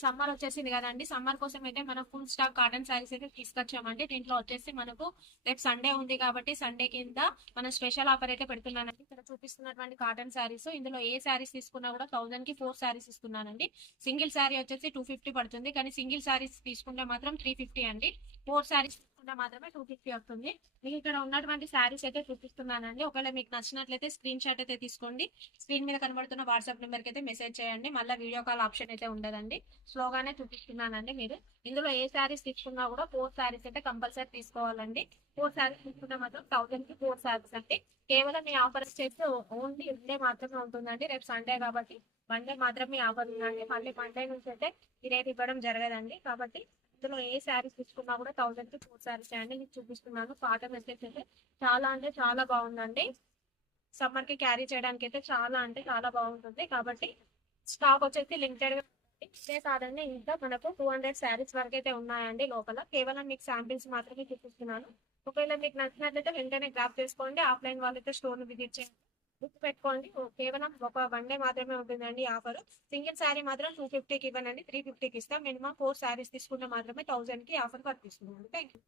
Summer వచ్చేసింది కదండి. Summer కోసం అయితే మనం ఫుల్ స్టాక్ కాటన్ శారీస్ అయితే తీసుకొచ్చామండి. దీంట్లో వచ్చేసి మనకు రేపు సండే ఉంది కాబట్టి సండే కింద మన స్పెషల్ ఆఫర్ అయితే పెడుతున్నానండి. ఇక్కడ చూపిస్తున్నటువంటి కాటన్ శారీస్, ఇందులో ఏ శారీస్ తీసుకున్నా కూడా 1000 కి 4 శారీస్ ఇస్తున్నానండి. సింగిల్ శారీ వచ్చేసి 250 పడుతుంది, కానీ సింగిల్ శారీస్ తీసుకుంటే మాత్రం 350 అండి. 4 శారీస్ తీసుకుంటే మాత్రమే 250 వస్తుంది. మీకు ఇక్కడ ఉన్నటువంటి శారీస్ అయితే చూపిస్తున్నానండి. ఒకవేళ మీకు నచ్చినట్లయితే స్క్రీన్ షాట్ అయితే తీసుకోండి. స్క్రీన్ మీద కనబడుతున్న వాట్సాప్ నెంబర్ కి అయితే మెసేజ్ చేయండి. మళ్ళీ వీడియో కాల్ ఆప్షన్ అయితే ఉండదండి. స్లోగానే చూపిస్తున్నానండి. మీరు ఇందులో ఏ శారీస్ తీసుకున్నా కూడా 4 శారీస్ అయితే కంపల్సరీ తీసుకోవాలండి. 4 శారీస్ తీసుకున్నా మాత్రం 1000 కి 4 శారీస్ అండి. కేవలం ఈ ఆఫర్ వచ్చేసి ఓన్లీ ఉండే మాత్రమే ఉంటుందండి. రేపు సండే కాబట్టి మండే మాత్రమే ఆఫర్ ఉందండి. మళ్ళీ మండే నుంచి అయితే ఈ రేట్ ఇవ్వడం జరగదండి. కాబట్టి ఇందులో ఏ శారీస్ తీసుకున్నా కూడా 1000 కి 4 శారీస్ అండి. మీకు చూపిస్తున్నాను. కాటన్ మెసేజ్ అయితే చాలా అంటే చాలా బాగుందండి. సమ్మర్ కి క్యారీ చేయడానికి అయితే చాలా అంటే చాలా బాగుంటుంది. కాబట్టి స్టాక్ వచ్చేసి లిమిటెడ్ గా ఉంది. ఇదే కాదండి, ఇంకా మనకు 200 శారీస్ వరకు అయితే ఉన్నాయండి లోపల. కేవలం మీకు శాంపిల్స్ మాత్రమే చూపిస్తున్నాను. ఒకవేళ మీకు నచ్చినట్లయితే వెంటనే గ్రాప్ చేసుకోండి. ఆఫ్లైన్ వాళ్ళైతే స్టోర్ ని విజిట్ చేయండి. బుక్ పెట్టుకోండి. కేవలం ఒక 1 డే మాత్రమే ఉంటుందండి ఆఫర్. సింగిల్ శారీ మాత్రం 250కి ఇవ్వనండి, 350కి ఇస్తాం. మినిమం 4 శారీస్ తీసుకుంటే మాత్రమే 1000 కి ఆఫర్ వర్తిస్తుంది. Thank you.